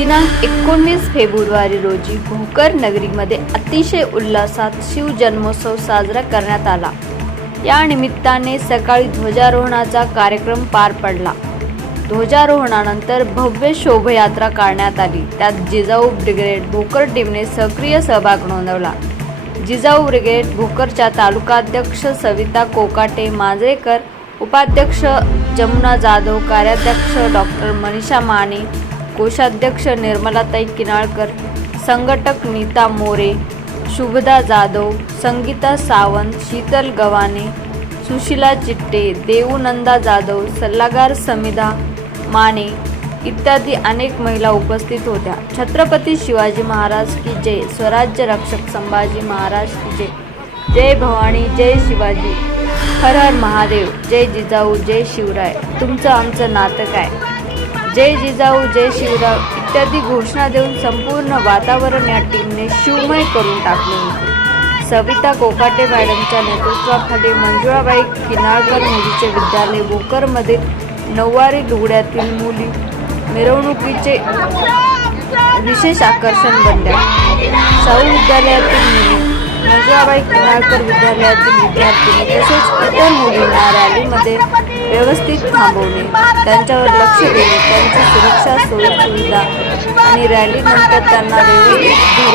दिनांक एकोणवीस फेब्रुवारी रोजी भोकर नगरीमध्ये अतिशय उल्हासात शिवजन्मोत्सव साजरा करण्यात आला. या निमित्ताने सकाळी ध्वजारोहणाचा कार्यक्रम पार पडला. ध्वजारोहणानंतर भव्य शोभायात्रा काढण्यात आली. त्यात जिजाऊ ब्रिगेड भोकर टीमने सक्रिय सहभाग नोंदवला. जिजाऊ ब्रिगेड भोकरच्या तालुकाध्यक्ष सविता कोकाटे मांजरेकर उपाध्यक्ष जमुना जाधव कार्याध्यक्ष डॉक्टर मनीषा माने कोषाध्यक्ष निर्मलाताई किनाळकर संघटक नीता मोरे शुभदा जाधव संगीता सावंत शीतल गवाने सुशिला चिट्टे देवनंदा जाधव सल्लागार समिधा माने इत्यादी अनेक महिला उपस्थित होत्या. छत्रपती शिवाजी महाराज की जय. स्वराज्य रक्षक संभाजी महाराज की जय. जय भवानी जय शिवाजी. हर हर महादेव. जय जिजाऊ जय शिवराय. तुमचं आमचं नातं काय? जय जिजाऊ जय शिवराव इत्यादी घोषणा देऊन संपूर्ण वातावरण या टीमने शिवमय करून टाकले होते. सविता कोकाटे मॅडमच्या नेतृत्वाखाली मंजुळाबाई किनाळकर मुलीचे विद्यालय भोकरमध्ये नऊवारी लुगड्यातील मुली मिरवणुकीचे विशेष आकर्षण बनल्या. शाहू विद्यालयातील मुली मंजुळाबाई किनाळकर विद्यालयातील विद्यार्थिनी तसेच इतर मुलींना रॅलीमध्ये व्यवस्थित थांबवणे त्यांच्यावर लक्ष देणे त्यांची सुरक्षा सोयीसुविधा आणि रॅलीनंतर त्यांना व्यवस्थित घरी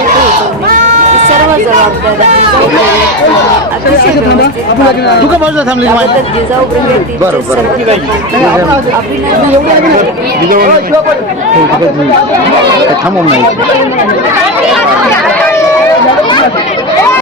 पोहोचवणे ही सर्व जबाबदारी जिजाऊ ब्रिगेड अतिशय व्यवस्थित पार पाडली. तू का बाजूला थांबली त्याबद्दल जिजाऊ ब्रिगेड बरं, टीमचे बरं. सर्व अभिनंदन. थांबवून नाही